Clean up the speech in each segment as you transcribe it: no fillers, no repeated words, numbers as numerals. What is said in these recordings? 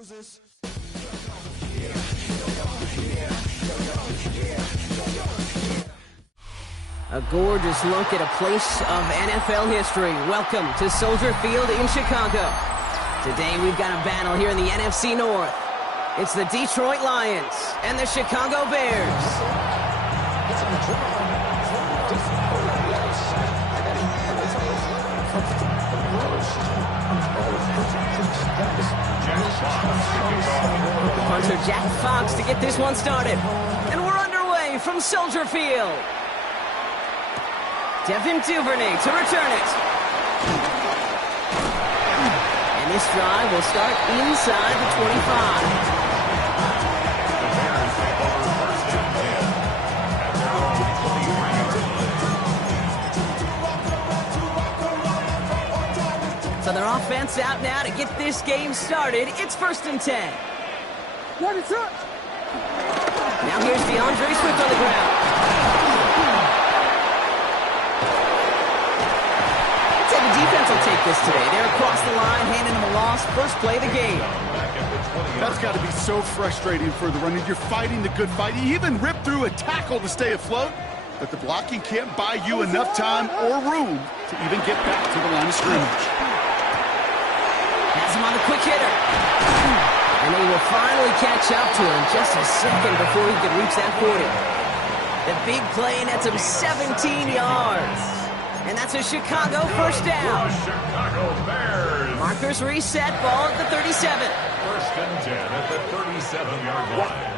Moses. A gorgeous look at a place of NFL history. Welcome to Soldier Field in Chicago. Today we've got a battle here in the NFC North. It's the Detroit Lions and the Chicago Bears. Punter Jack Fox to get this one started. And we're underway from Soldier Field. Devin Duvernay to return it. And this drive will start inside the 25. So their offense out now to get this game started. It's 1st and 10. What is up? Now here's DeAndre Swift on the ground. I'd say the defense will take this today. They're across the line, handing them a loss. First play of the game. That's got to be so frustrating for the runner. You're fighting the good fight. You even rip through a tackle to stay afloat, but the blocking can't buy you enough time or room to even get back to the line of scrimmage. Has him on the quick hitter. And they will finally catch up to him just a second before he could reach that 40. The big play nets him 17 yards. And that's a Chicago first down. Chicago Bears. Markers reset, ball at the 37. 1st and 10 at the 37-yard line.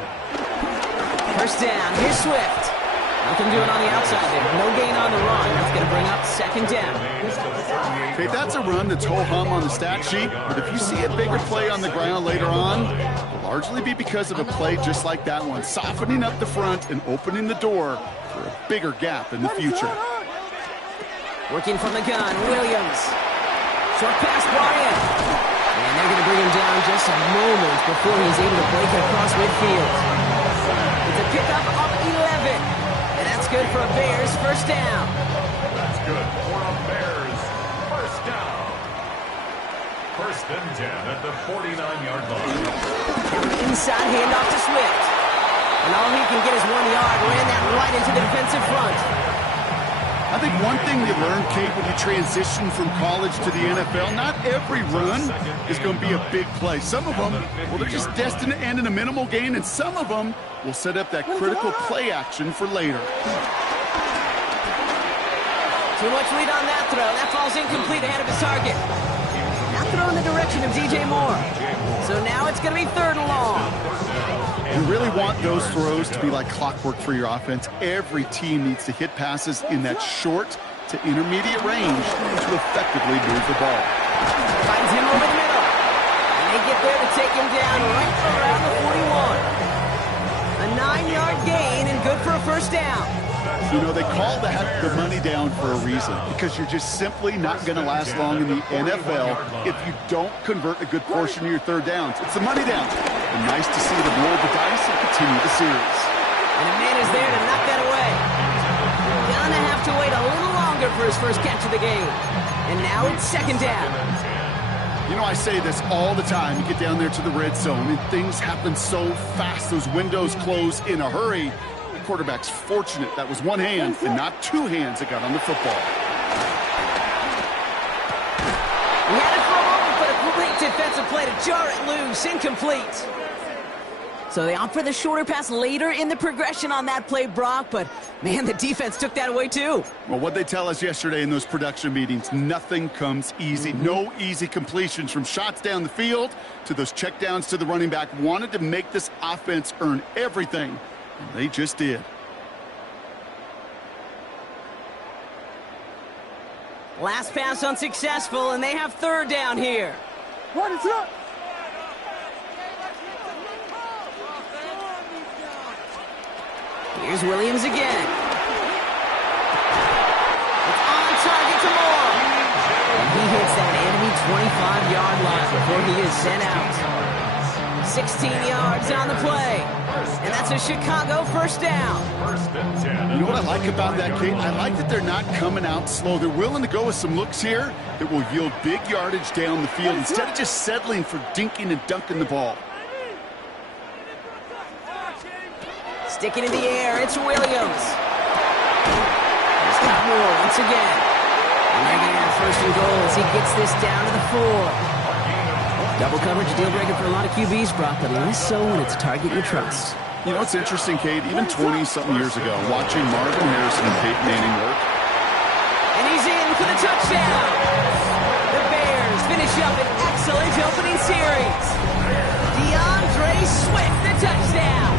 First down, here's Swift. Nothing doing on the outside there. No gain on the run. That's going to bring up 2nd down. Okay, that's a run that's ho-hum on the stat sheet, but if you see a bigger play on the ground later on, it'll largely be because of a play just like that one, softening up the front and opening the door for a bigger gap in the future. Working from the gun, Williams. Short pass, Bryant. And they're going to bring him down just a moment before he's able to break it across midfield. It's a pickup of 11. And that's good for a Bears first down. That's good for a Bears first down. 1st and 10 at the 49-yard line. Now an inside handoff to Swift. And all he can get is 1 yard. Ran that right into the defensive front. I think one thing you learn, Kate, when you transition from college to the NFL, not every run is going to be a big play. Some of them, well, they're just destined to end in a minimal gain, and some of them will set up that critical play action for later. Too much lead on that throw. That falls incomplete ahead of his target. Now throw in the direction of DJ Moore. So now it's going to be 3rd and long. You really want those throws to be like clockwork for your offense. Every team needs to hit passes in that short to intermediate range to effectively move the ball. Finds him over the middle. And they get there to take him down right around the 41. A 9-yard gain and good for a first down. You know, they call that the money down for a reason, because you're just simply not going to last long in the NFL if you don't convert a good portion of your 3rd downs. It's the money down. And nice to see them roll the dice and continue the series. And a man is there to knock that away. Gonna have to wait a little longer for his first catch of the game. And now it's 2nd down. You know, I say this all the time. You get down there to the red zone, and things happen so fast. Those windows close in a hurry. The quarterback's fortunate that was one hand and not 2 hands that got on the football. He had it for a moment, but a great defensive play to jar it loose. Incomplete. So they opt for the shorter pass later in the progression on that play, Brock, but man, the defense took that away too. Well, what they tell us yesterday in those production meetings, nothing comes easy. No easy completions, from shots down the field to those checkdowns to the running back. Wanted to make this offense earn everything, and they just did. Last pass unsuccessful, and they have 3rd down here. What is up? Here's Williams again. It's on target to Moore. And he hits that enemy 25-yard line before he is sent out. 16 yards on the play. And that's a Chicago first down. You know what I like about that, Kate? I like that they're not coming out slow. They're willing to go with some looks here that will yield big yardage down the field instead of just settling for dinking and dunking the ball. Sticking in the air, it's Williams. He's got more once again. And they're going to have first and goal as he gets this down to the 4. Double coverage, a deal breaker for a lot of QBs, Brock, but less so when it's a target you trust. You know, it's interesting, Kate, even 20-something years ago, watching Marvin Harrison and Peyton Manning work. And he's in for the touchdown. The Bears finish up an excellent opening series. DeAndre Swift, the touchdown.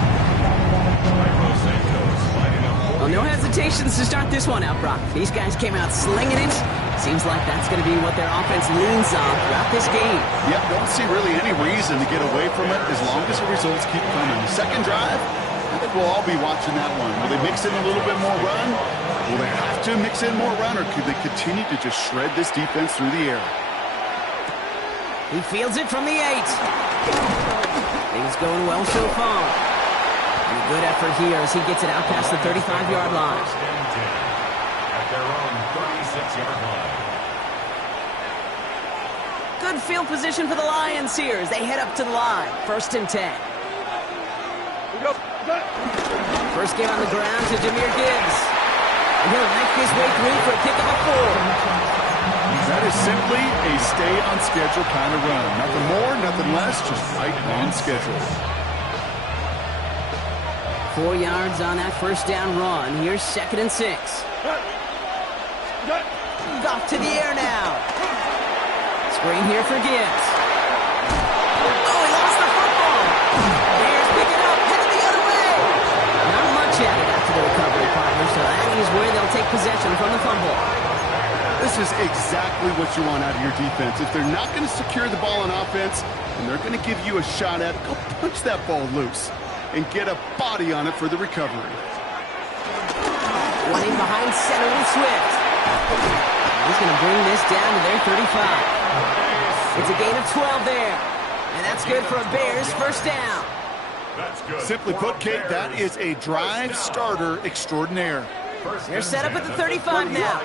Well, no hesitations to start this one out, Brock. These guys came out slinging it. Seems like that's going to be what their offense leans on throughout this game. Yep, don't see really any reason to get away from it as long as the results keep coming. The second drive, I think we'll all be watching that one. Will they mix in a little bit more run? Will they have to mix in more run, or could they continue to just shred this defense through the air? He fields it from the 8. Things going well so far. And a good effort here as he gets it out past the 35-yard line. At their own 36-yard line. Good field position for the Lions here as they head up to the line. First and 10. First get on the ground to Jahmyr Gibbs. And he'll make his way through for a pick of a 4. That is simply a stay-on-schedule kind of run. Nothing more, nothing less, just right on schedule. 4 yards on that first down run. Here's second and 6. Off to the air now. Screen here for Gibbs. Oh, he lost the football. Bears pick it up, headed the other way. Not much added after the recovery, partner, so that is where they'll take possession from the fumble. This is exactly what you want out of your defense. If they're not going to secure the ball on offense, and they're going to give you a shot at it, go punch that ball loose and get a body on it for the recovery. Running behind center with Swift. He's going to bring this down to their 35. It's a gain of 12 there. And that's good for a Bears first down. That's good. Simply put, Kate, that is a drive starter extraordinaire. They're set up at the 35 now.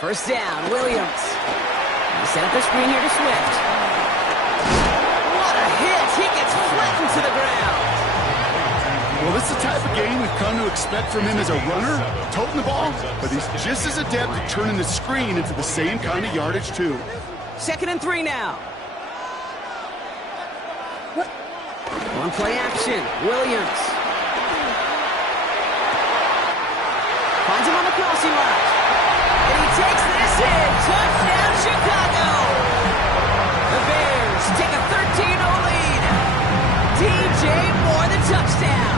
First down, Williams. They set up the screen here to Swift. What a hit! He gets flattened to the ground. Well, this is the type of game we've come to expect from him as a runner, toting the ball, but he's just as adept at turning the screen into the same kind of yardage, too. Second and 3 now. One play action, Williams. Finds him on the crossing route. And he takes this in. Touchdown, Chicago. The Bears take a 13-0 lead. DJ Moore, the touchdown.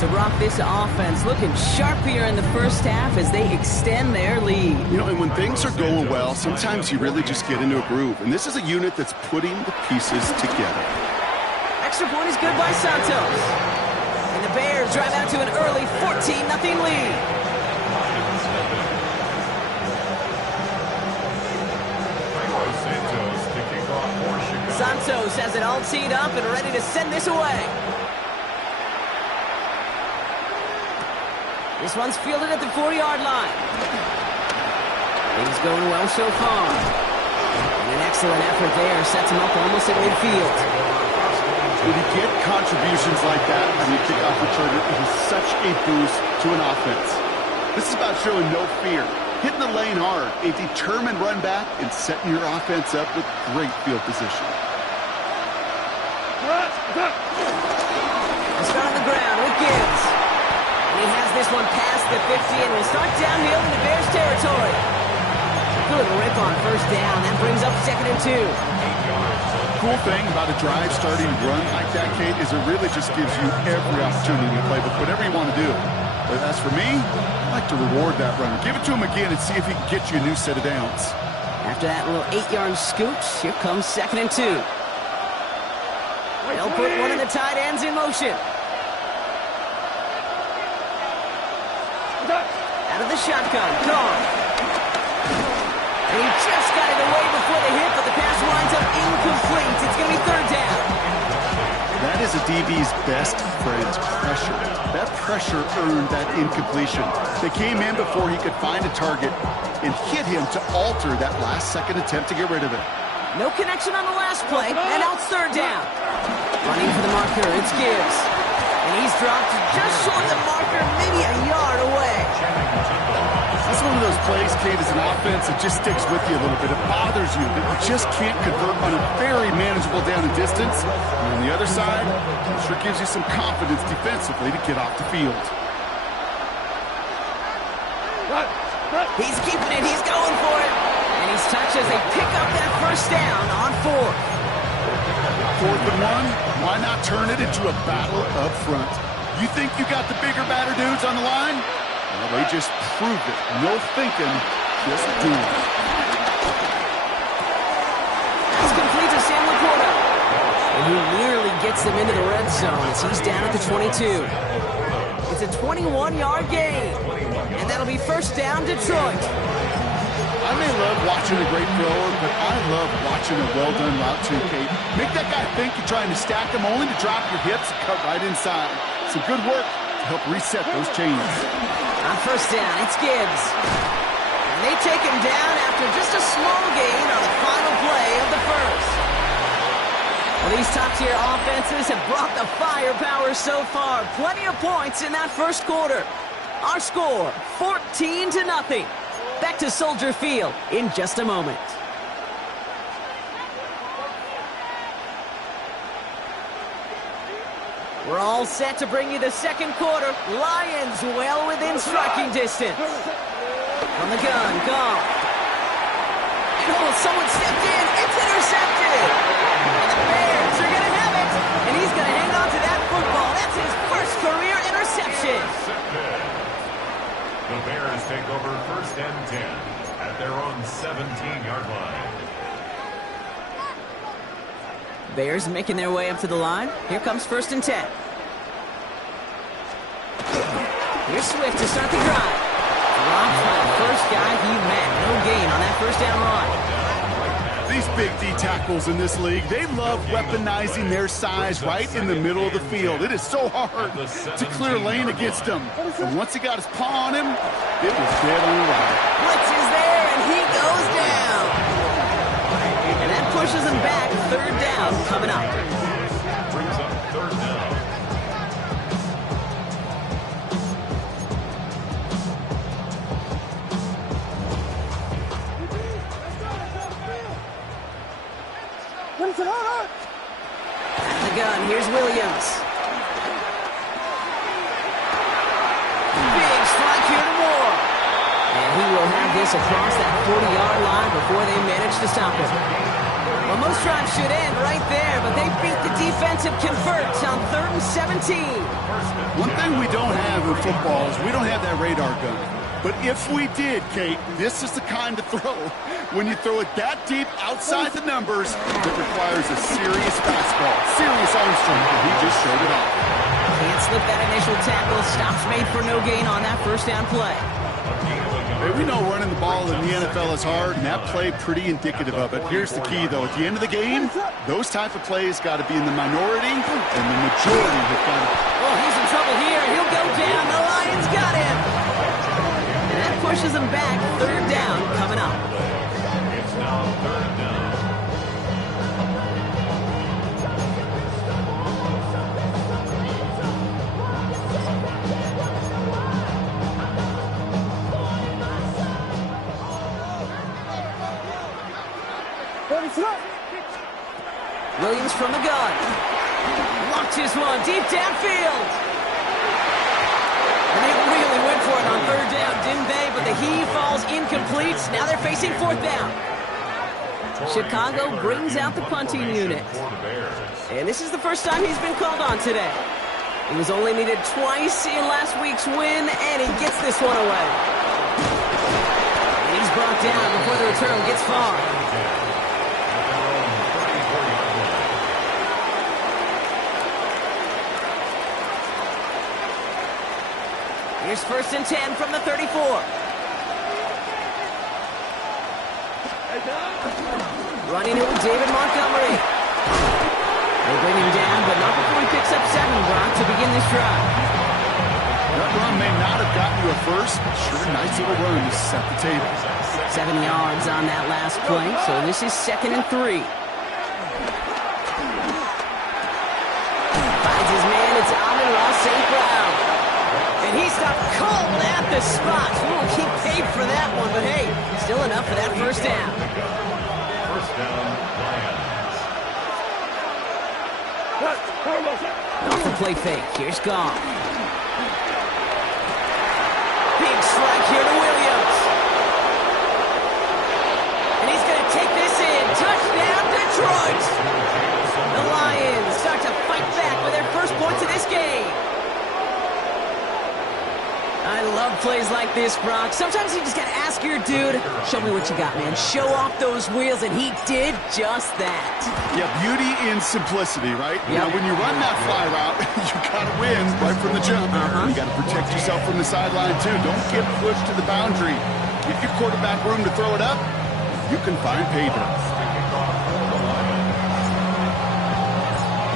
So, Brock, this offense looking sharp here in the first half as they extend their lead. You know, and when things are going well, sometimes you really just get into a groove. And this is a unit that's putting the pieces together. Extra point is good by Santos. And the Bears drive out to an early 14-0 lead. Santos has it all teed up and ready to send this away. This one's fielded at the 4-yard line. Things going well so far. And an excellent effort there sets him up almost at midfield. When you get contributions like that on your kickoff returner, it is such a boost to an offense. This is about showing no fear, hitting the lane hard, a determined run back, and setting your offense up with great field position. Let's start on the ground with Gibbs. And he has this one past the 50 and will start downhill into Bears territory. Good rip on first down. That brings up second and 2. Cool thing about a drive starting run like that, Kate, is it really just gives you every opportunity to play with whatever you want to do. But as for me, I like to reward that runner. Give it to him again and see if he can get you a new set of downs. After that little 8-yard scoot, here comes second and 2. They'll put one of the tight ends in motion. Out of the shotgun, gone. And he just got it away before the hit, but the pass winds up incomplete. DB's best friend, pressure. That pressure earned that incompletion. They came in before he could find a target and hit him to alter that last-second attempt to get rid of it. No connection on the last play, and out third down. Running for the marker, it's Gibbs. And he's dropped just short of the marker, maybe a yard away. That's one of those plays, Kate, as an offense, it just sticks with you a little bit. It bothers you, but you just can't convert on a very manageable down and distance. And on the other side, it sure gives you some confidence defensively to get off the field. He's keeping it, he's going for it. And he's touched as they pick up that first down on 4th. 4th and 1, why not turn it into a battle up front? You think you got the bigger, badder dudes on the line? Well, they just proved it. No thinking, just doing it. It's complete to Sam Laporta. And he nearly gets them into the red zone as he's down at the 22. It's a 21-yard gain. And that'll be first down, Detroit. I may love watching a great thrower, but I love watching a well-done route too, Kate. Make that guy think you're trying to stack him, only to drop your hips and cut right inside. Some good work to help reset those chains. On first down, it's Gibbs. And they take him down after just a small gain on the final play of the first. Well, these top-tier offenses have brought the firepower so far. Plenty of points in that first quarter. Our score, 14-0. Back to Soldier Field in just a moment. We're all set to bring you the second quarter. Lions well within striking distance. From the gun, Goff. And someone stepped in. It's intercepted. And the Bears are going to have it. And he's going to hang on to that football. That's his first career interception. The Bears take over 1st and 10 at their own 17-yard line. Bears making their way up to the line. Here comes 1st and 10. Here's Swift to start the drive. Dropped by the first guy he met. No gain on that first down run. These big D tackles in this league, they love weaponizing their size right in the middle of the field. It is so hard to clear lane against them. And once he got his paw on him, it was dead on arrival. Blitz is there, and he goes down. And that pushes him back. 3rd down coming up. Brings up 3rd down. At the gun, here's Williams. Big strike here to Moore. And he will have this across that 40-yard line before they manage to stop him. Well, most drives should end right there, but they beat the defensive converts on 3rd and 17. One thing we don't have in football is we don't have that radar gun. But if we did, Kate, this is the kind of throw. When you throw it that deep outside the numbers, it requires a serious fastball, serious arm strength, and he just showed it off. Can't slip that initial tackle. Stops made for no gain on that first down play. Hey, we know running the ball in the NFL is hard, and that play pretty indicative of it. Here's the key, though. At the end of the game, those type of plays got to be in the minority, and the majority have got to... Oh, he's in trouble here. He'll go down. The Lions got him. And that pushes him back. 3rd down coming up. It's now 3rd down. Williams from the gun. Locked his one deep downfield. And they really went for it on 3rd down, didn't they? But the heave falls incomplete. Now they're facing 4th down. Chicago brings out the punting unit. And this is the first time he's been called on today. He was only needed twice in last week's win, and he gets this one away. And he's brought down before the return gets far. Here's 1st and 10 from the 34. Running it with David Montgomery. They bring him down, but not before he picks picks up 7, Brock, to begin this drive. That run may not have gotten you a first, but sure, nice little run to set the table. 7 yards on that last play, so this is 2nd and 3. Finds his man, it's Amon-Ra St. Brown. And he stopped cold at the spot. We won't keep paid for that one, but hey, still enough for that first down. First down, Lions. Off the play fake, here's Goff. Big strike here to Williams. And he's going to take this in. Touchdown, Detroit. The Lions start to fight back with their first points of this game. I love plays like this, Brock. Sometimes you just got to ask your dude, show me what you got, man. Show off those wheels, and he did just that. Yeah, beauty in simplicity, right? Yep. Now, when you run that fly route, you got to win right from the jump. You got to protect yourself from the sideline, too. Don't get pushed to the boundary. Give your quarterback room to throw it up. You can find pay dirt.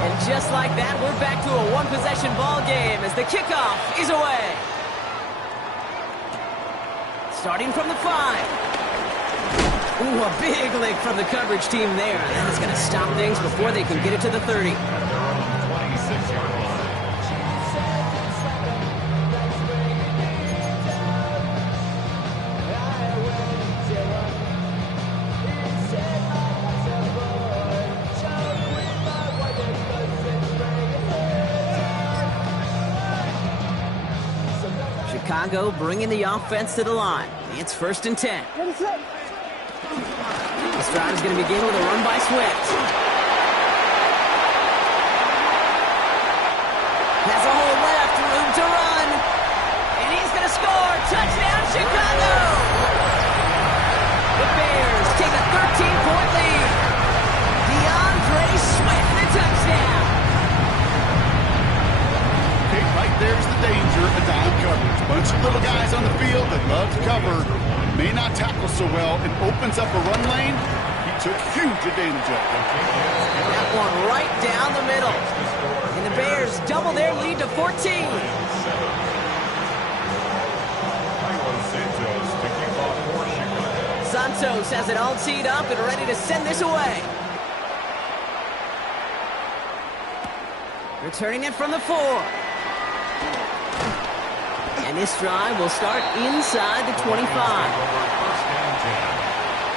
And just like that, we're back to a one-possession ball game as the kickoff is away. Starting from the 5. Ooh, a big lick from the coverage team there. That is going to stop things before they can get it to the 30. 26-yard line. Chicago bringing the offense to the line. It's 1st and 10. What is up? This drive is going to begin with a run by Swift. Has a hole left, room to run. And he's going to score. Touchdown, Chicago! The Bears take a 13-point lead. DeAndre Swift, the touchdown. Okay, right there's the danger of dime coverage. Bunch of little guys on the field that love to cover. May not tackle so well and opens up a run lane. He took huge advantage of it. That one right down the middle. And the Bears double their lead to 14. Santos has it all teed up and ready to send this away. Returning it from the 4. And this drive will start inside the 25.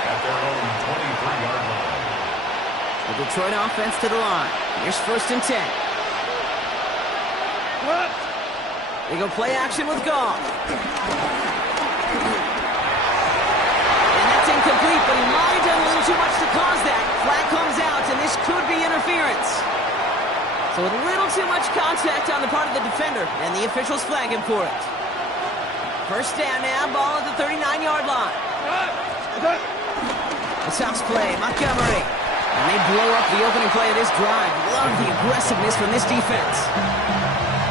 At their own 23-yard line. The Detroit offense to the line. Here's 1st and 10. They go play action with Goff. And that's incomplete, but he might have done a little too much to cause that. Flag comes out, and this could be interference. So a little too much contact on the part of the defender, and the officials flag him for it. First down now, ball at the 39-yard line. The Sox play, Montgomery. And they blow up the opening play of this drive. Love the aggressiveness from this defense.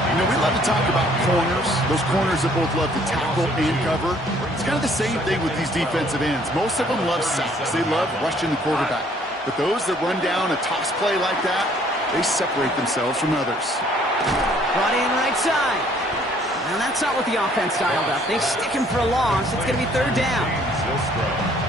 You know, we love to talk about corners. Those corners that both love to tackle and cover. It's kind of the same thing with these defensive ends. Most of them love sacks. They love rushing the quarterback. But those that run down a toss play like that, they separate themselves from others. Brought in right side. Now that's not what the offense dialed up. They stick him for a loss. It's going to be 3rd down.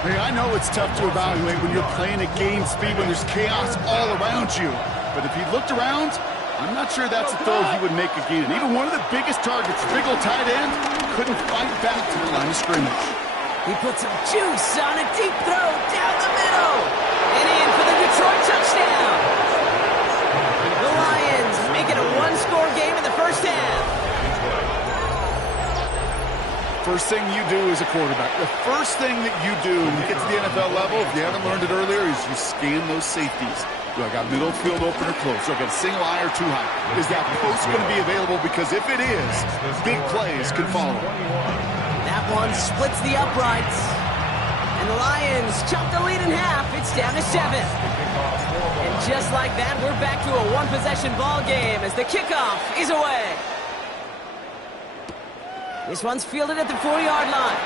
Hey, I know it's tough to evaluate when you're playing at game speed when there's chaos all around you. But if he looked around, I'm not sure that's a throw he would make again. Even one of the biggest targets, big old tight end, couldn't fight back to the line of scrimmage. He put some juice on a deep throw down the middle. And in for the Detroit touchdown. The Lions make it a one-score game in the first half. First thing you do as a quarterback, the first thing that you do when you get to the NFL level, if you haven't learned it earlier, is you scan those safeties. Do I got middle field open or close? Do I got a single eye or too high? Is that post going to be available? Because if it is, big plays can follow. That one splits the uprights. And the Lions chop the lead in half. It's down to 7. And just like that, we're back to a one-possession ball game as the kickoff is away. This one's fielded at the 4-yard line.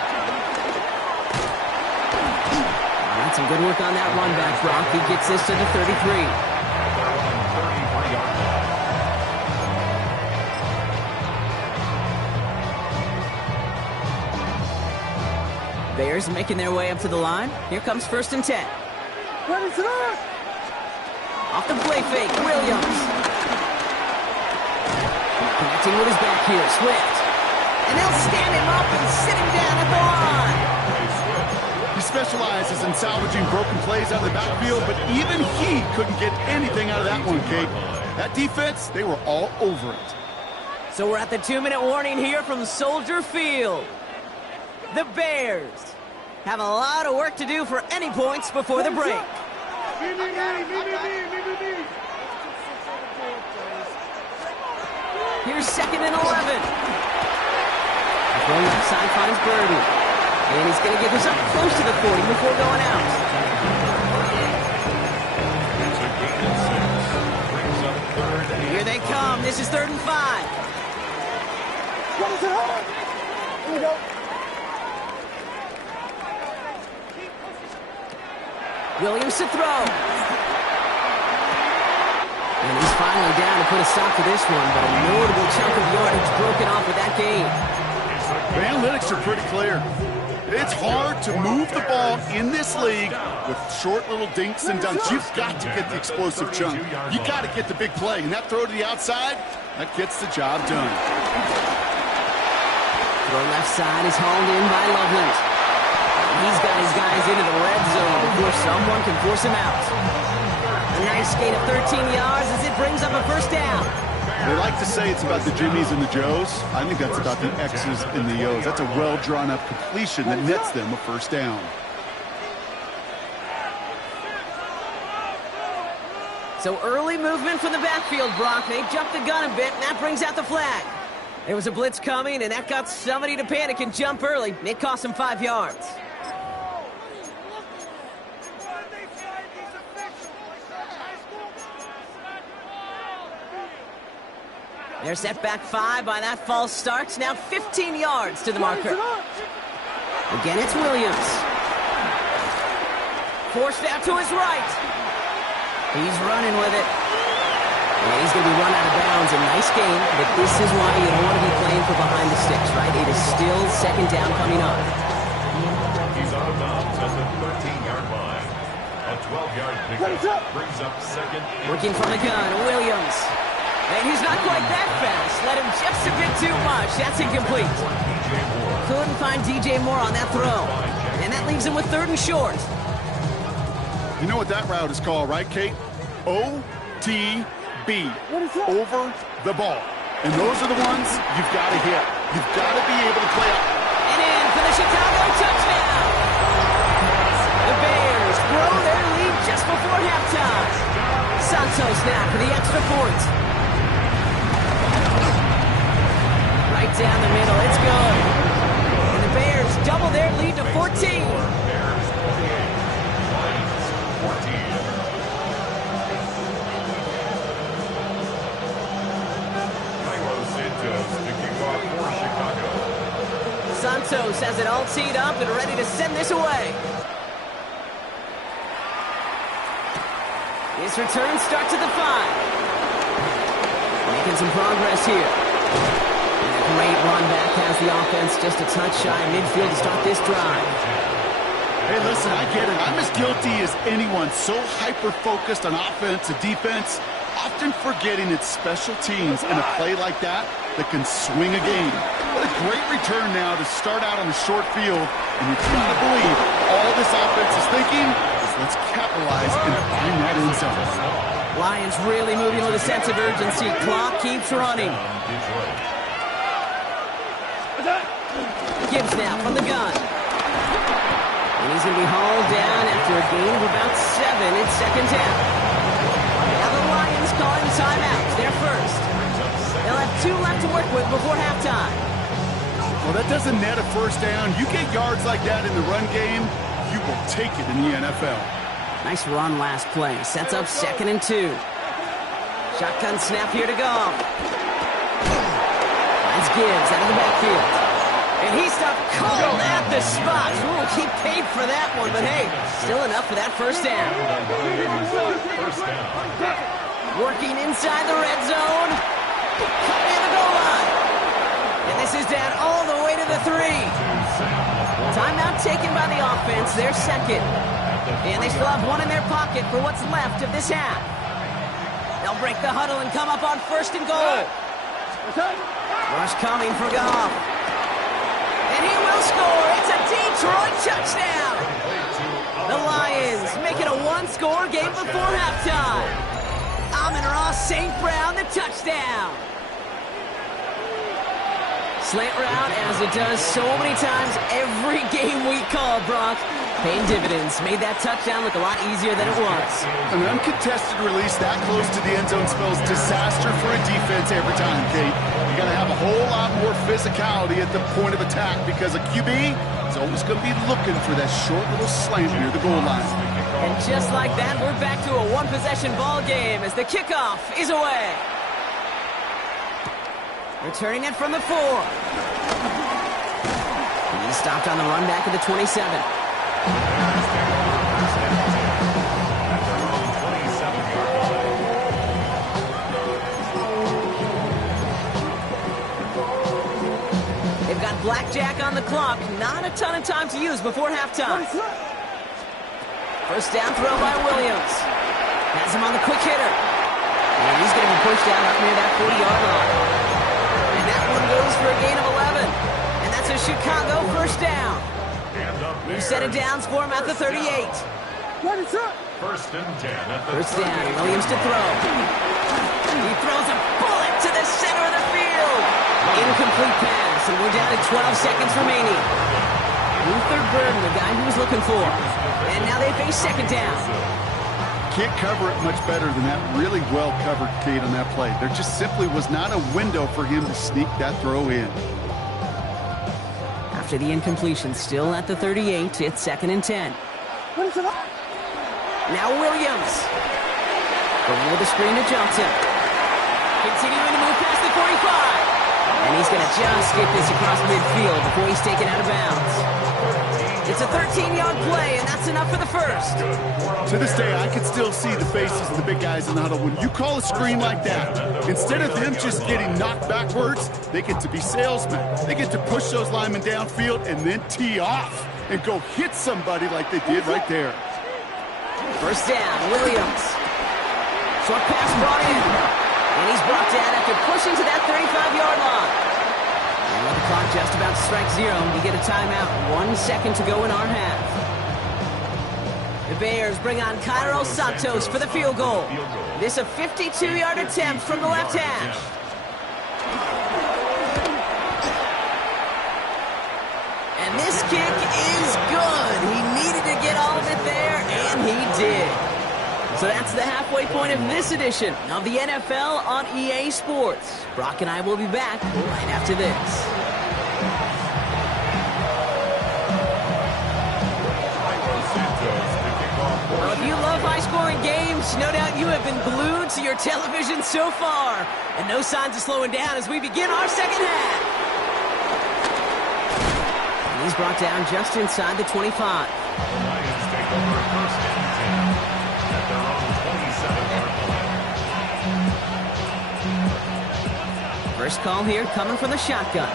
That's some good work on that run back, Brock. He gets this to the 33. Bears making their way up to the line. Here comes 1st and 10. Ready to run! Off the play fake, Williams. Connecting with his back here, Swift. And they'll stand him up and sit him down at the line. He specializes in salvaging broken plays out of the backfield, but even he couldn't get anything out of that one, Kate. That defense, they were all over it. So we're at the 2-minute warning here from Soldier Field. The Bears have a lot of work to do for any points before the break. Here's 2nd and 11. Throwing left side finds Birdie. And he's going to get this up close to the 40 before going out. It's a gain of 6. Brings up 3rd and Here they come. This is 3rd and 5. Ready to run! Here we go. Williams to throw. And he's finally down to put a stop to this one, but a notable chunk of yardage broken off with that game. The analytics are pretty clear. It's hard to move the ball in this league with short little dinks and dunks. You've got to get the explosive chunk. You got to get the big play, and that throw to the outside, that gets the job done. Throw left side is hauled in by Loveland. He's got his guys into the red zone before someone can force him out. A nice gain of 13 yards as it brings up a 1st down. They like to say it's about the Jimmies and the Joes. I think that's about the X's and the O's. That's a well-drawn-up completion that nets them a 1st down. So early movement from the backfield, Brock. They jumped the gun a bit, and that brings out the flag. There was a blitz coming, and that got somebody to panic and jump early. It cost them 5 yards. They're set back 5 by that false start. Now 15 yards to the marker. Again, it's Williams. Forced out to his right. He's running with it. And he's going to be run out of bounds. A nice game, but this is why you don't want to be playing for behind the sticks, right? It is still 2nd down coming up. he's out of bounds at the 13-yard line. A 12-yard pickup brings up 2nd and Working from the gun, Williams. And he's not quite that fast. Let him just a bit too much. That's incomplete. Couldn't find DJ Moore on that throw. And that leaves him with 3rd and short. You know what that route is called, right, Kate? OTB. Over the ball. And those are the ones you've got to hit. You've got to be able to play up. And in for the Chicago touchdown. The Bears grow their lead just before halftime. Santos now for the extra point. Right down the middle, it's good. And the Bears double their lead to 14. Bears 28, Lions 14. Cairo Santos to kick off for Chicago. Santos has it all teed up and ready to send this away. His return starts at the 5. Making some progress here. And a great run back has the offense just a touch shy of midfield to start this drive. Hey, listen, I get it. I'm as guilty as anyone. So hyper-focused on offense and defense, often forgetting it's special teams in a play like that can swing a game. What a great return now to start out on the short field. And you've got to believe all this offense is thinking is let's capitalize and find that end zone. Lions really moving with a sense of urgency. Clock keeps running. Gibbs now from the gun. And he's going to be hauled down after a gain of about 7. It's 2nd down. Now the Lions calling timeouts. They're first. They'll have 2 left to work with before halftime. Well, that doesn't net a 1st down. You get yards like that in the run game, you will take it in the NFL. Nice run last play. Sets up 2nd and 2. Shotgun snap here to go. Finds Gibbs out of the backfield. And he stopped cold at the spot. Ooh, he paid for that one, but hey, still enough for that 1st down. Working inside the red zone. Cutting in the goal line. And this is down all the way to the 3. Timeout taken by the offense, their second. And they still have one in their pocket for what's left of this half. They'll break the huddle and come up on 1st and goal. Rush coming for Goff. And he will score. It's a Detroit touchdown. The Lions make it a one-score game before halftime. Amon-Ra St. Brown, the touchdown. Slant route, as it does so many times every game we call, Brock. Paying dividends. Made that touchdown look a lot easier than it was. An uncontested release that close to the end zone spells disaster for a defense every time, Kate. You got to have a whole lot more physicality at the point of attack because a QB is always going to be looking for that short little slant near the goal line. And just like that, we're back to a one-possession ball game as the kickoff is away. Returning it from the 4. He's stopped on the run back at the 27. They've got blackjack on the clock. Not a ton of time to use before halftime. First down throw by Williams. Has him on the quick hitter. And he's going to be pushed out up near that 40-yard line. And that one goes for a gain of 11. And that's a Chicago first down. New set of downs for him at the 38. First and 10 at the First down, Williams to throw. He throws a bullet to the center of the field. Incomplete pass, and we're down to 12 seconds remaining. Luther Burden, the guy he was looking for. And now they face second down. Can't cover it much better than that. Really well covered, Kate, on that play. There just simply was not a window for him to sneak that throw in. After the incompletion, still at the 38, it's 2nd and 10. Now Williams. Going with the screen to Johnson. Continuing to move past the 45. And he's going to just get this across midfield before he's taken out of bounds. It's a 13-yard play, and that's enough for the first. To this day, I can still see the faces of the big guys in the huddle. When you call a screen like that, instead of them just getting knocked backwards, they get to be salesmen. They get to push those linemen downfield and then tee off and go hit somebody like they did right there. First down, Williams. Short pass brought in. And he's brought down after pushing to that 35-yard line. And with the clock just about to strike 0, we get a timeout. 1 second to go in our half. The Bears bring on Cairo Santos for the field goal. This a 52-yard attempt from the left hash. And this kick is good. He needed to get all of it there, and he did. So that's the halfway point of this edition of the NFL on EA Sports. Brock and I will be back right after this. Well, if you love high-scoring games, no doubt you have been glued to your television so far. And no signs of slowing down as we begin our second half. And he's brought down just inside the 25. The Lions take over first and 10 at their own 27-yard line. First call here coming from the shotgun.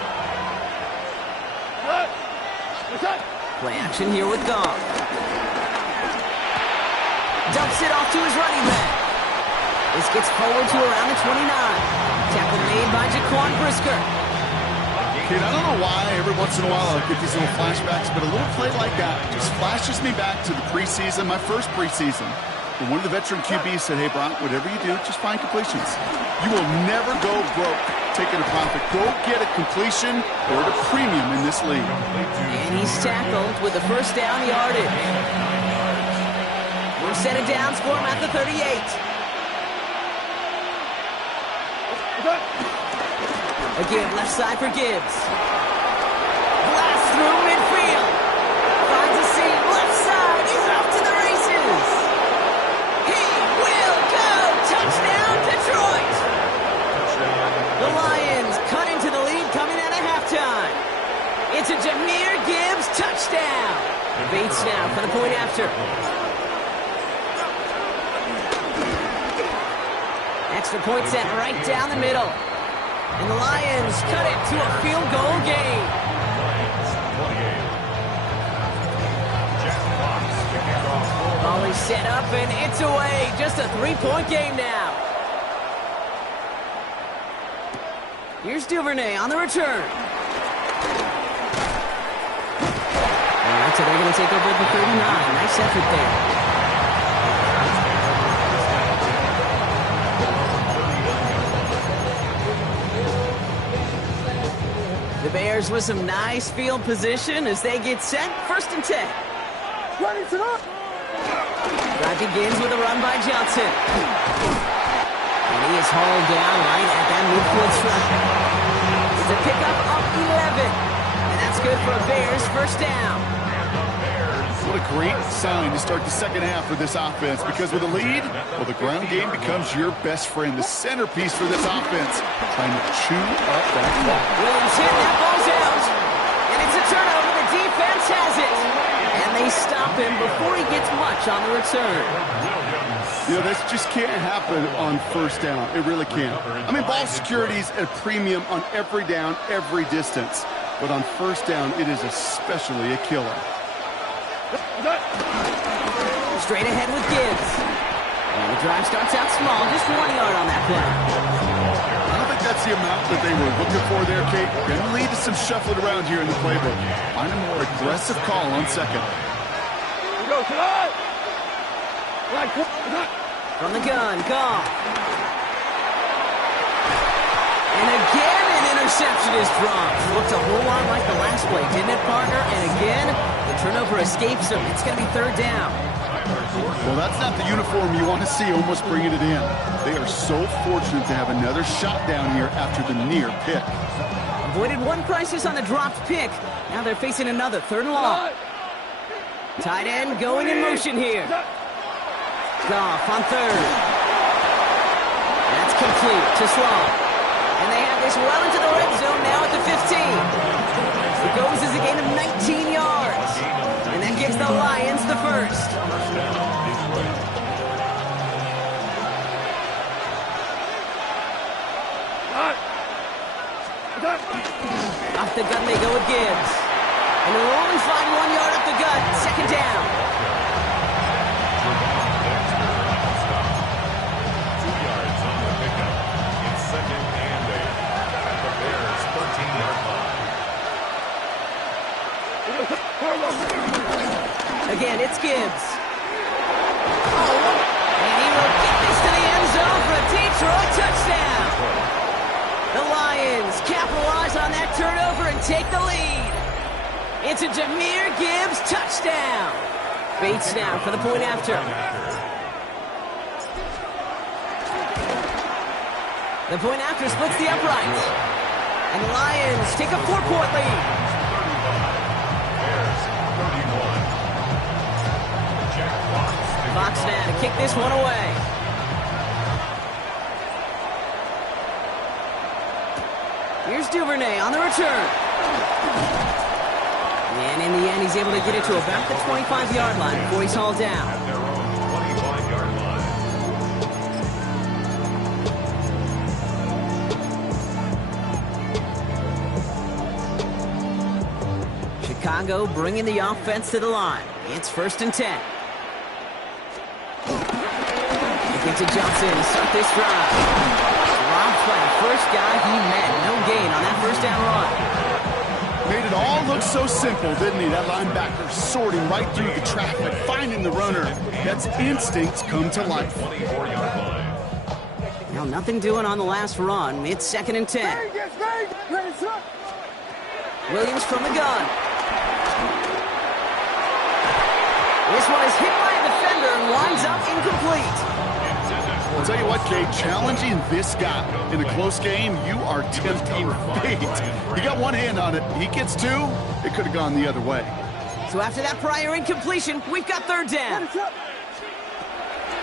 Play action here with Goff. Dumps it off to his running back. This gets forward to around the 29. Tackle made by Jaquan Brisker. Kid, I don't know why every once in a while I'll get these little flashbacks, but a little play like that just flashes me back to the preseason, my first preseason. When one of the veteran QBs said, hey, Brock, whatever you do, just find completions. You will never go broke taking a profit. Go get a completion or a premium in this league. And he's tackled with the first down yardage. We're set it down, score him at the 38. Again, left side for Gibbs. Blast through midfield. Finds a seam, left side. He's off to the races. He will go. Touchdown, Detroit. The Lions cut into the lead coming out of halftime. It's a Jahmyr Gibbs touchdown. Bates now for the point after. Extra point set right down the middle. And the Lions cut it to a field goal game. set up, and it's away. Just a three-point game now. Here's Duvernay on the return. All right, so they're going to take over at the 39. Nice effort there. The Bears with some nice field position as they get set. 1st and 10. Drive begins with a run by Johnson. And he is hauled down right at that midfield stripe. It's a pickup of 11. And that's good for a Bears 1st down. What a great sign to start the second half for this offense, because with a lead, well, the ground game becomes your best friend, the centerpiece for this offense, trying to chew up that clock. Williams hit, that ball's out. And it's a turnover. The defense has it. And they stop him before he gets much on the return. You know, this just can't happen on 1st down. It really can't. I mean, ball security is a premium on every down, every distance. But on 1st down, it is especially a killer. Straight ahead with Gibbs. And the drive starts out small, just 1 yard on that play. I don't think that's the amount that they were looking for there, Kate. Going to lead to some shuffling around here in the playbook. Find a more aggressive call on 2nd. From the gun, Goff. And again, an interception is dropped. Looked a whole lot like the last play, didn't it, partner? And again, the turnover escapes him. It's going to be 3rd down. Well, that's not the uniform you want to see almost bringing it in. They are so fortunate to have another shot down here after the near pick. Avoided one crisis on the dropped pick. Now they're facing another 3rd and long. Tight end going in motion here. Goff on 3rd. That's complete to Sloan. And they have this well into the red zone now at the 15. It goes as a gain of 19 yards. And that gives the Lions the 1st. Off the gun they go with Gibbs. And they'll only find 1 yard up the gut. 2nd down. 2 yards on the pickup. It's 2nd and 8 at the Bears' 13-yard line. Again, it's Gibbs. Oh, and he will get this to the end zone for a Detroit touchdown. The Lions capitalize on that turnover and take the lead. It's a Jahmyr Gibbs touchdown. Bates now for the point after. The point after splits the upright. And the Lions take a 4-point lead. Bears 31. Jack Fox now to kick this one away. Here's Duvernay on the return. And in the end, he's able to get it to about the 25-yard line before he's hauled down. at their own 25-yard line. Chicago bringing the offense to the line. It's 1st and 10. Looking to Johnson, start this drive. Dropped by the first guy he met. No gain on that 1st down run. Made it all look so simple, didn't he? That linebacker sorting right through the traffic, finding the runner. That's instincts come to life. 24-yard line. Now nothing doing on the last run. It's 2nd and 10. Williams from the gun. This one is hit by a defender and winds up incomplete. I'll tell you what, Kate, challenging this guy in a close game, you are tempting fate. He got one hand on it. He gets 2. It could have gone the other way. So after that prior incompletion, we've got 3rd down.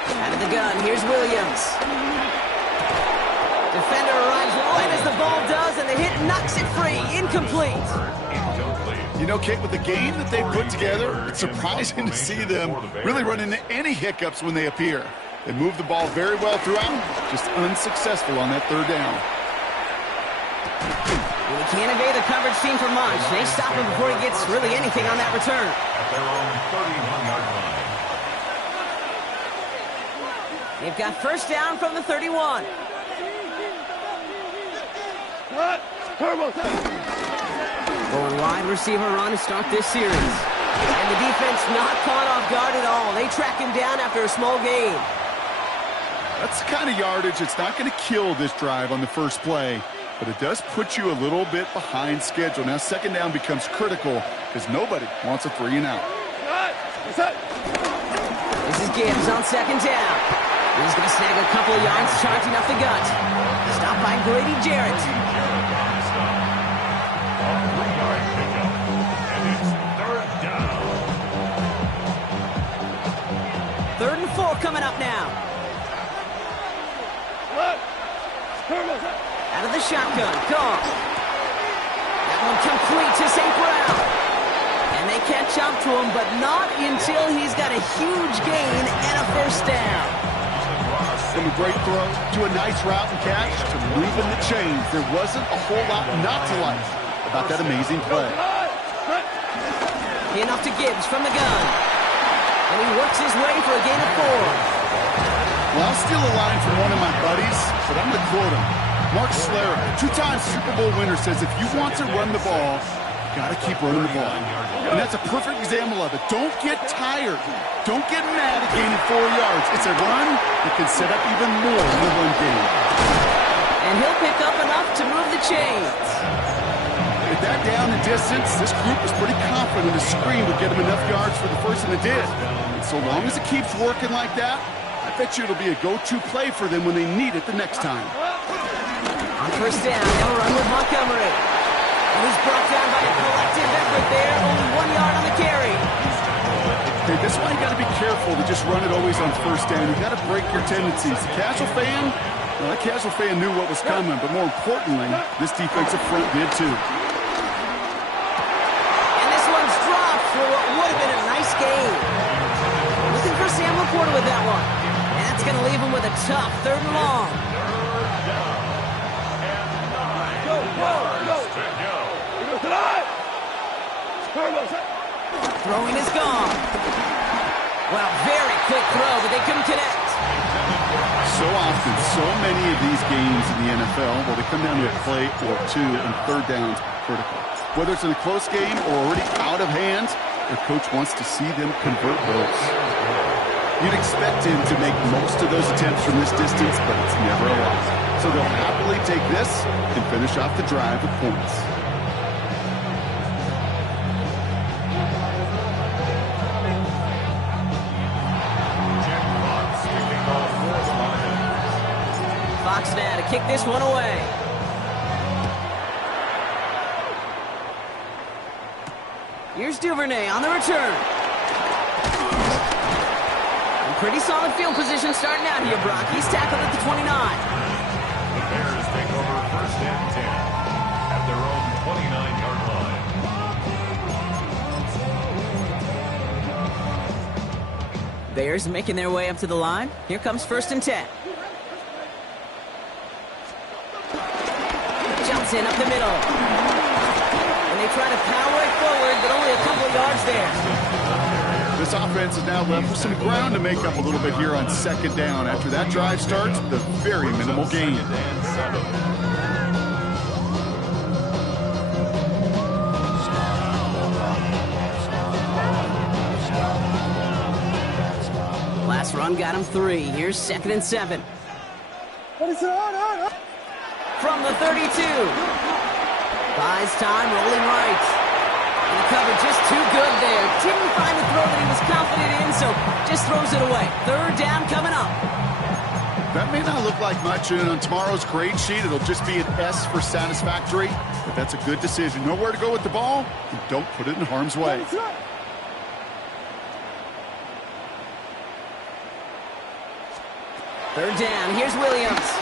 Out of the gun, here's Williams. Defender arrives right as the ball does, and the hit knocks it free. Incomplete. You know, Kate, with the game that they put together, it's surprising to see them really run into any hiccups when they appear. They move the ball very well throughout, just unsuccessful on that 3rd down. Well, he can't evade the coverage team for much. They stop him before he gets really anything on that return. At their own 31-yard line. They've got first down from the 31. Going wide receiver run to start this series. And the defense not caught off guard at all. They track him down after a small gain. That's the kind of yardage it's not going to kill this drive on the first play, but it does put you a little bit behind schedule. Now second down becomes critical because nobody wants a 3 and out. This is Gibbs on second down. He's going to snag a couple of yards charging up the gut. Stopped by Grady Jarrett. Third and 4 coming up now. Out of the shotgun, gone. That one complete to St. Brown. And they catch up to him, but not until he's got a huge gain and a first down. From a great throw to a nice route and catch to moving the chains, there wasn't a whole lot not to like about that amazing play. Hand off to Gibbs from the gun. And he works his way for a gain of 4. Well, I'll steal a line from one of my buddies, but I'm going to quote him. Mark Schlereth, 2-time Super Bowl winner, says if you want to run the ball, you got to keep running the ball. And that's a perfect example of it. Don't get tired. Don't get mad at gaining 4 yards. It's a run that can set up even more in the run game. And he'll pick up enough to move the chains. With that down and distance, this group was pretty confident the screen would get him enough yards for the first, and it did. And so long as it keeps working like that, I bet you it'll be a go-to play for them when they need it the next time. On first down, they'll run with Montgomery. And he's brought down by a collective effort there, only 1 yard on the carry. Okay, this is why you got to be careful to just run it always on first down. You got to break your tendencies. The casual fan, well, that casual fan knew what was coming, but more importantly, this defensive front did too. For what would have been a nice game. Looking for Sam Laporta with that one. And that's going to leave him with a tough 3rd and long. Throwing is gone. Well, very quick throw, but they couldn't connect. So often, so many of these games in the NFL, well, they come down to a play or two, and third down's critical. Whether it's in a close game or already out of hand, their coach wants to see them convert those. You'd expect him to make most of those attempts from this distance, but it's never a lot. So they'll happily take this and finish off the drive with points. Fox now to kick this one away. Here's Duvernay on the return. And pretty solid field position starting out here, Brock. He's tackled at the 29. The Bears take over first and 10 at their own 29-yard line. Bears making their way up to the line. Here comes first and 10. Jumps in up the middle. They try to power it forward, but only a couple of yards there. This offense is now left with some ground to make up a little bit here on second down. After that drive starts, the very minimal gain. Last run got him 3. Here's 2nd and 7. From the 32. Buys time, rolling right. And the cover just too good there. Didn't find the throw that he was confident in, so just throws it away. 3rd down coming up. That may not look like much, and on tomorrow's grade sheet, it'll just be an S for satisfactory, but that's a good decision. Know where to go with the ball, and don't put it in harm's way. 3rd down, here's Williams.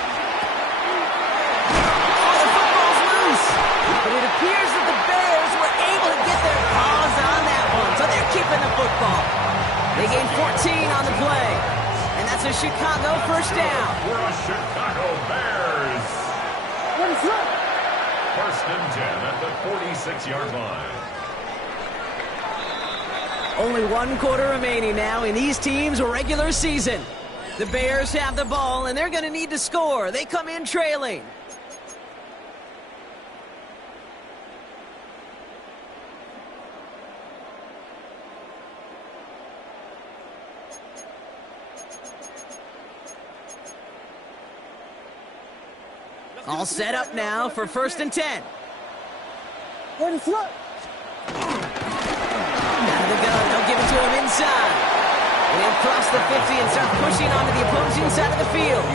But it appears that the Bears were able to get their paws on that one, so they're keeping the football. They gain 14 on the play, and that's a Chicago first down. For a Chicago Bears. First and 10 at the 46-yard line. Only 1 quarter remaining now in these teams' regular season. The Bears have the ball, and they're going to need to score. They come in trailing. All set up now for 1st and 10. Ready, flip. Out of the gun, they'll give it to him inside. They'll cross the 50 and start pushing onto the opposing side of the field.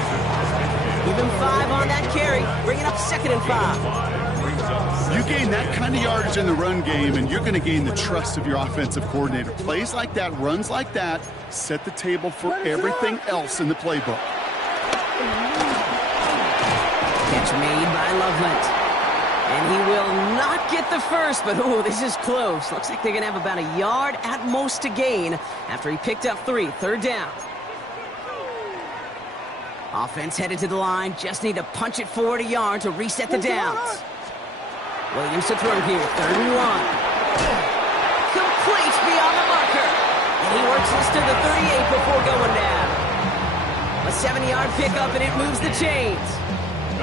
Give him 5 on that carry, bringing up 2nd and 5. You gain that kind of yardage in the run game, and you're going to gain the trust of your offensive coordinator. Plays like that, runs like that, set the table for everything else in the playbook. Catch made by Loveland. And he will not get the first, but oh, this is close. Looks like they're going to have about a yard at most to gain after he picked up 3. 3rd down. Offense headed to the line. Just need to punch it forward a yard to reset the downs. Williams to throw here. 3rd and 1. Complete beyond the marker. And he works this to the 38 before going down. A 7-yard pickup, and it moves the chains.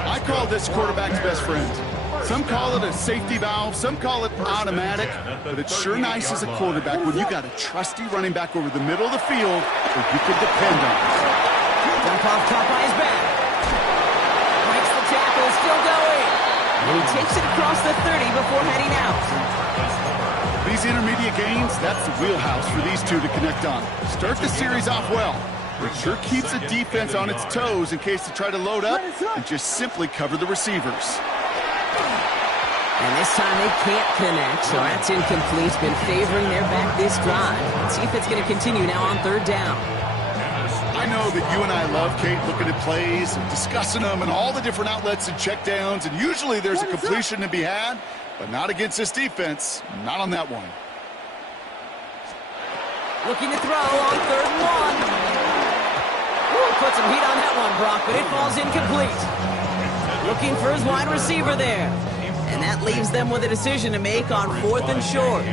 I call this quarterback's best friend. Some call it a safety valve, some call it automatic, but it's sure nice as a quarterback when you got a trusty running back over the middle of the field that you can depend on. Dump off caught by his back. Breaks the tackle, still going. And he takes it across the 30 before heading out. These intermediate gains, that's the wheelhouse for these two to connect on. Start the series off well. It sure keeps the defense on its toes in case they try to load up and just simply cover the receivers. And this time they can't connect, so that's incomplete. Been favoring their back this drive. Let's see if it's going to continue now on 3rd down. I know that you and I love, Kate, looking at plays and discussing them and all the different outlets and checkdowns, and usually there's a completion to be had, but not against this defense. Not on that one. Looking to throw on 3rd and 1. Ooh, put some heat on that one, Brock, but it falls incomplete. Looking for his wide receiver there. And that leaves them with a decision to make on 4th and short.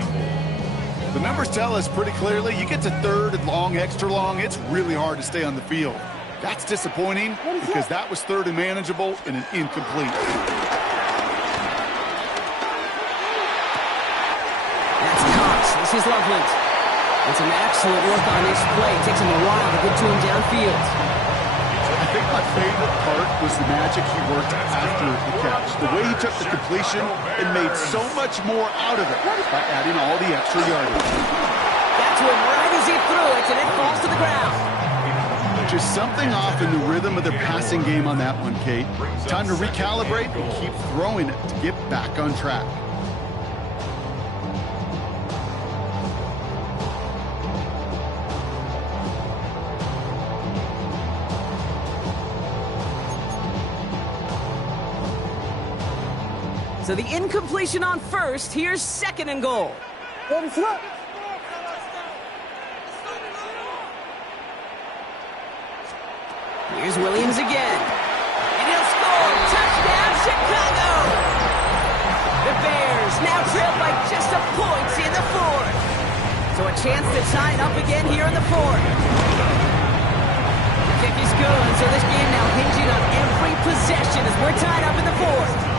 The numbers tell us pretty clearly, you get to 3rd and long, extra long, it's really hard to stay on the field. That's disappointing because that was 3rd and manageable and an incomplete. That's Cox. This is Loveland. And some excellent work on this play. It takes him a while to get to him downfield. I think my favorite part was the magic he worked after the catch. The way he took the completion and made so much more out of it by adding all the extra yardage. Got to him right as he threw it, and it falls to the ground. Just something off in the rhythm of their passing game on that one, Kate. Time to recalibrate and keep throwing it to get back on track. So the incompletion on 1st. Here's 2nd and goal. Ready, flip. Here's Williams again. And he'll score. Touchdown, Chicago! The Bears now trail by just a point in the 4th. So a chance to tie it up again here in the 4th. The kick is good, so this game now hinging on every possession as we're tied up in the 4th.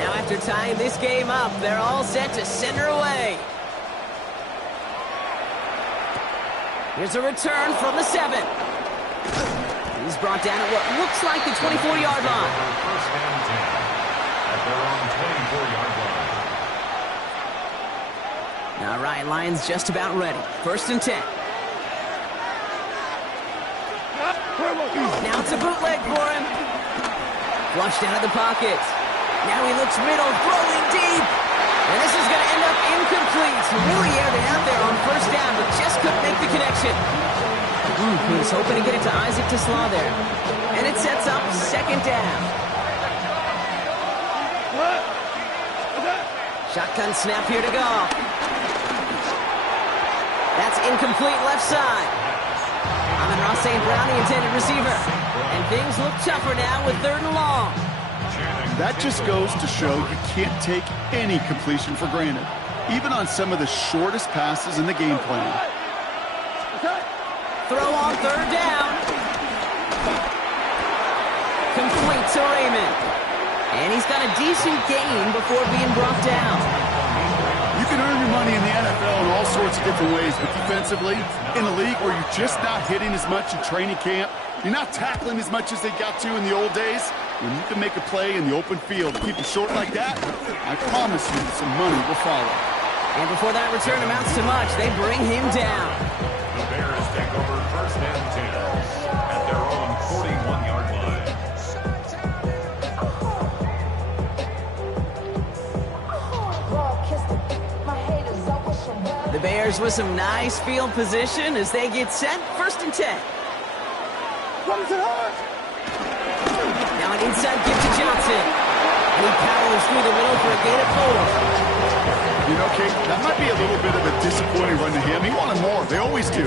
Now after tying this game up, they're all set to center away. Here's a return from the 7. He's brought down at what looks like the 24-yard line. First and 10 at their own 24-yard line. All right, Lions just about ready. 1st and 10. Now it's a bootleg for him. Flushed out of the pocket. Now he looks middle, throwing deep. And this is going to end up incomplete. Really aired it out there on 1st down, but just couldn't make the connection. He was hoping to get it to Isaac Tisla there. And it sets up 2nd down. Shotgun snap here to go. That's incomplete left side. Amon-Ra St. Brown, the intended receiver. And things look tougher now with 3rd and long. That just goes to show you can't take any completion for granted. even on some of the shortest passes in the game plan. Throw on third down. Complete to Raymond. And he's got a decent gain before being brought down. You can earn your money in the NFL in all sorts of different ways, but defensively, in a league where you're just not hitting as much in training camp, you're not tackling as much as they got to in the old days, when you can make a play in the open field, keep it short like that, I promise you some money will follow. And before that return amounts to much, they bring him down. The Bears take over 1st and 10 at their own 41-yard line. The Bears with some nice field position as they get set. 1st and 10. Now an inside give to Johnson. And he powers through the middle for a gain of 4. You know, Kate, that might be a little bit of a disappointing run to him. He wanted more. They always do.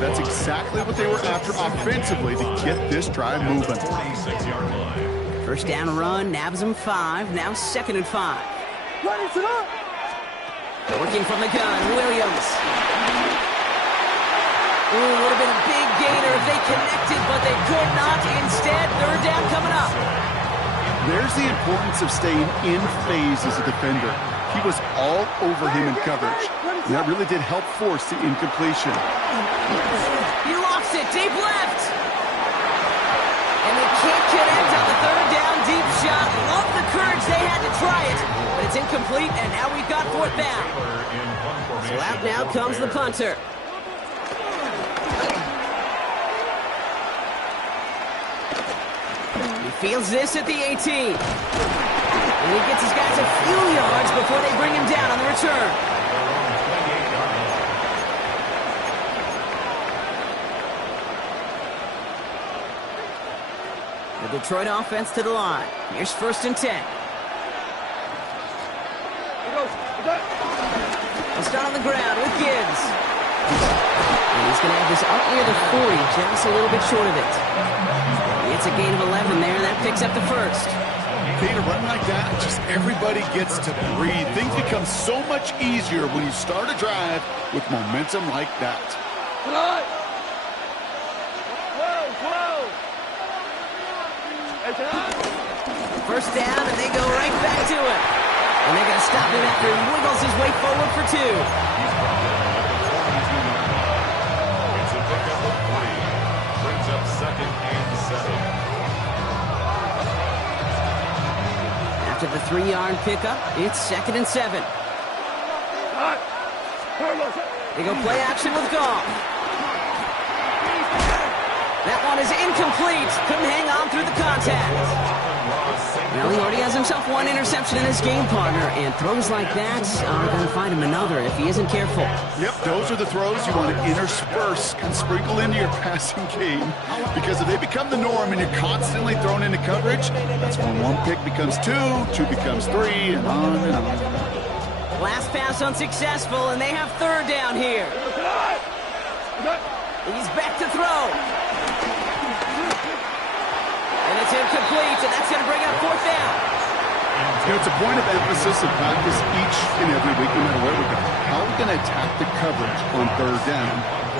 That's exactly what they were after offensively to get this drive moving. 46-yard line. 1st down run, nabs him 5. Now 2nd and 5. Working from the gun, Williams. Ooh, would have been a big gainer if they connected, but they could not. Instead, 3rd down coming up. There's the importance of staying in phase as a defender. He was all over him in coverage. And that really did help force the incompletion. He lofts it, deep left. And they can't connect on the 3rd down deep shot. Love the courage they had to try it, but it's incomplete, and now we've got 4th down. So out now comes the punter. He fields this at the 18. And he gets his guys a few yards before they bring him down on the return. The Detroit offense to the line. Here's 1st and 10. They'll start on the ground with Gibbs. And he's going to have this up near the 40, just a little bit short of it. It's a gain of 11 there, and that picks up the 1st. Kate, a run like that, just everybody gets to breathe. Things become so much easier when you start a drive with momentum like that. 1st down, and they go right back to it. And they're going to stop him after he wiggles his way forward for 2. It's a pickup of 3. Brings up 2nd and 7. After the 3-yard pickup, it's 2nd and 7. They go play action with Goff. That one is incomplete. Couldn't hang on through the contact. Well, he already has himself 1 interception in his game, partner, and throws like that are going to find him another if he isn't careful. Yep, those are the throws you want to intersperse and sprinkle into your passing game, because if they become the norm and you're constantly thrown into coverage, that's when 1 pick becomes 2, 2 becomes 3, and on and on. Last pass unsuccessful, and they have 3rd down here. He's back to throw. And it's incomplete, and that's going to bring up 4th down. You know, it's a point of emphasis in practice each and every week, no matter where we go. How are we going to attack the coverage on 3rd down?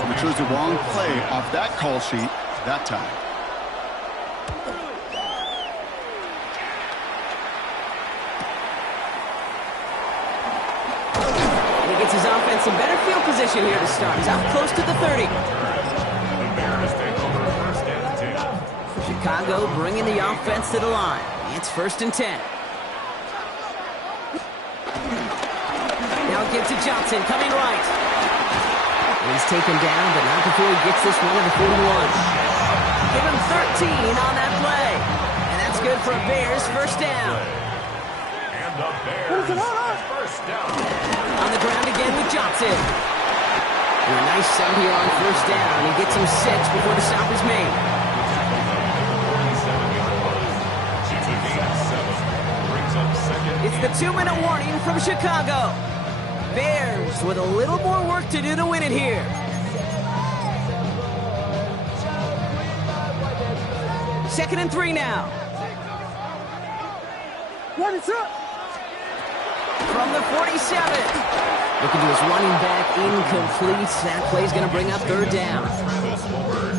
We chose the wrong play off that call sheet that time. And he gets his offense in better field position here to start. He's out close to the 30. The Bears take over 1st and 10. Chicago bringing the offense to the line. It's 1st and 10. Now give to Johnson, coming right. And he's taken down, but not before he gets this one to the 41. Give him 13 on that play. And that's good for a Bears 1st down. And the Bears 1st down. On the ground again with Johnson. And a nice start here on 1st down. He gets him 6 before the stop is made. It's the 2-minute warning from Chicago. Bears with a little more work to do to win it here. 2nd and 3 now. What is up? From from the 47. Looking to his running back, incomplete. That play's going to bring up third down.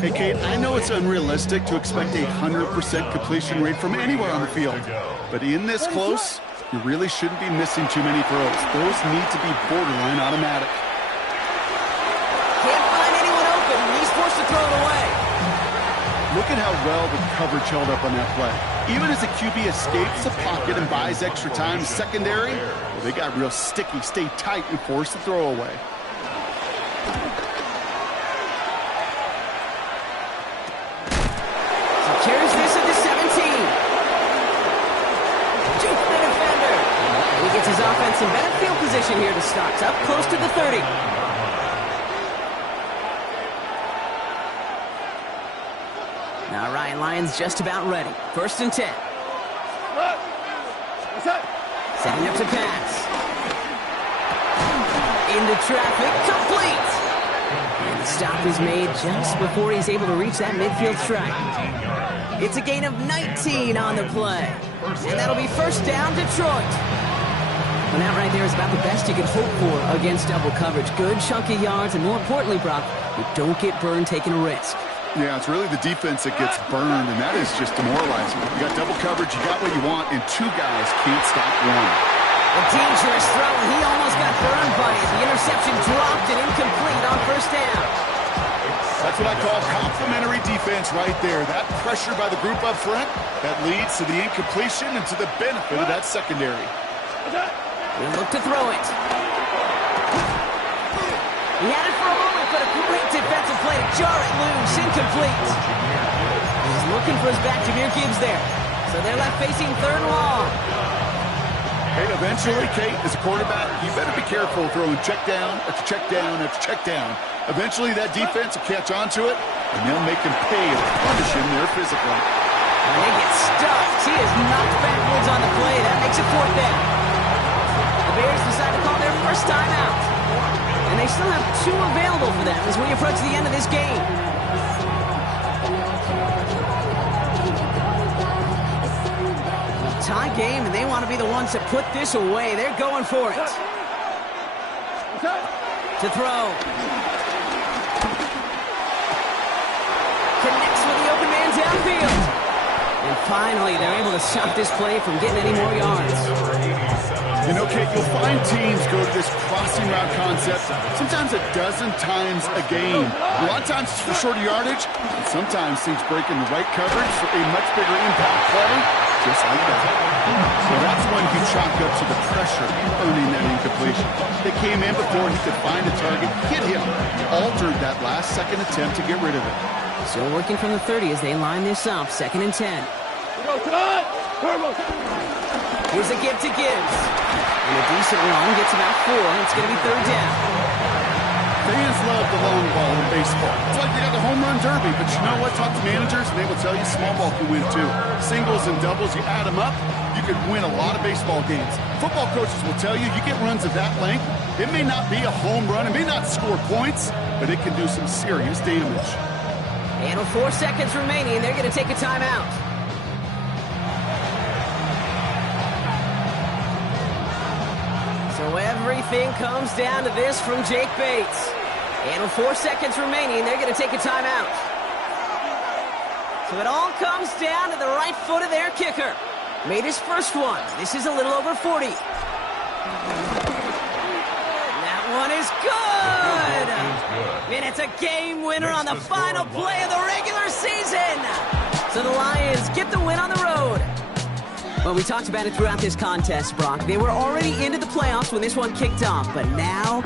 Hey, Kate, I know it's unrealistic to expect a 100% completion rate from anywhere on the field. But in this close, you really shouldn't be missing too many throws. Those need to be borderline automatic. Can't find anyone open. He's forced to throw it away. Look at how well the coverage held up on that play. Even as the QB escapes the pocket and buys extra time, secondary, well, they got real sticky, stay tight, and force the throw away. Carries this at the 17. Juke the defender. He gets his offense in better field position here to start. Up close to the 30. Now Ryan Lyons just about ready. 1st and 10. Setting up to pass. Into traffic. Complete. And the stop is made just before he's able to reach that midfield strike. It's a gain of 19 on the play. And that'll be first down, Detroit. Well, that right there is about the best you can hope for against double coverage. Good chunky yards, and more importantly, Brock, you don't get burned taking a risk. Yeah, it's really the defense that gets burned, and that is just demoralizing. You got double coverage, you got what you want, and two guys can't stop one. A dangerous throw, and he almost got burned by it. The interception dropped and incomplete on first down. That's what I call complimentary defense right there. That pressure by the group up front, that leads to the incompletion and to the benefit of that secondary. He'll look to throw it. He had it for a moment, but a great defensive play to jar it loose. Incomplete. He's looking for his back. Jahmyr Gibbs there. So they're left facing third and long. Hey, eventually, Kate, as a quarterback, you better be careful throwing check down after check down after check down. Eventually, that defense will catch on to it, and they'll make him pay to punish him there physically. And they get stuffed. He is knocked backwards on the play. That makes it fourth down. The Bears decide to call their first timeout. And they still have two available for them as we approach the end of this game. Tie game, and they want to be the ones to put this away. They're going for it. To throw. Connects with the open man downfield. And finally, they're able to stop this play from getting any more yards. You know, Kate, you'll find teams go to this crossing route concept sometimes a dozen times a game. A lot of times it's for shorter yardage, and sometimes teams break in the right coverage for a much bigger impact play, just like that. So that's when you chalk up to the pressure earning that incompletion. They came in before he could find a target, hit him, altered that last-second attempt to get rid of it. Still working from the 30 as they line this up, 2nd and 10. Here's a give to Gibbs. And a decent run, gets about 4, and it's going to be third down. Fans love the long ball in baseball. It's like they got the home run derby, but you know what? Talk to managers, and they will tell you small ball can win too. Singles and doubles, you add them up, you can win a lot of baseball games. Football coaches will tell you, you get runs of that length, it may not be a home run, it may not score points, but it can do some serious damage. And with 4 seconds remaining, they're going to take a timeout. So everything comes down to this from Jake Bates. And with 4 seconds remaining, they're going to take a timeout. So it all comes down to the right foot of their kicker. Made his first one. This is a little over 40. And that one is good. And it's a game winner on the final play of the regular season. So the Lions get the win on the road. Well, we talked about it throughout this contest, Brock. They were already into the playoffs when this one kicked off, but now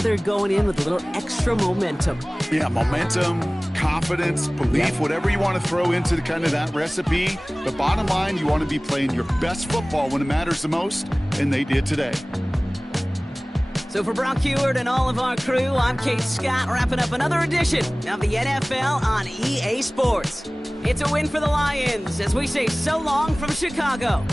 they're going in with a little extra momentum. Yeah, momentum, confidence, belief, whatever you want to throw into kind of that recipe. But bottom line, you want to be playing your best football when it matters the most, and they did today. So for Brock Huard and all of our crew, I'm Kate Scott, wrapping up another edition of the NFL on EA Sports. It's a win for the Lions as we say so long from Chicago.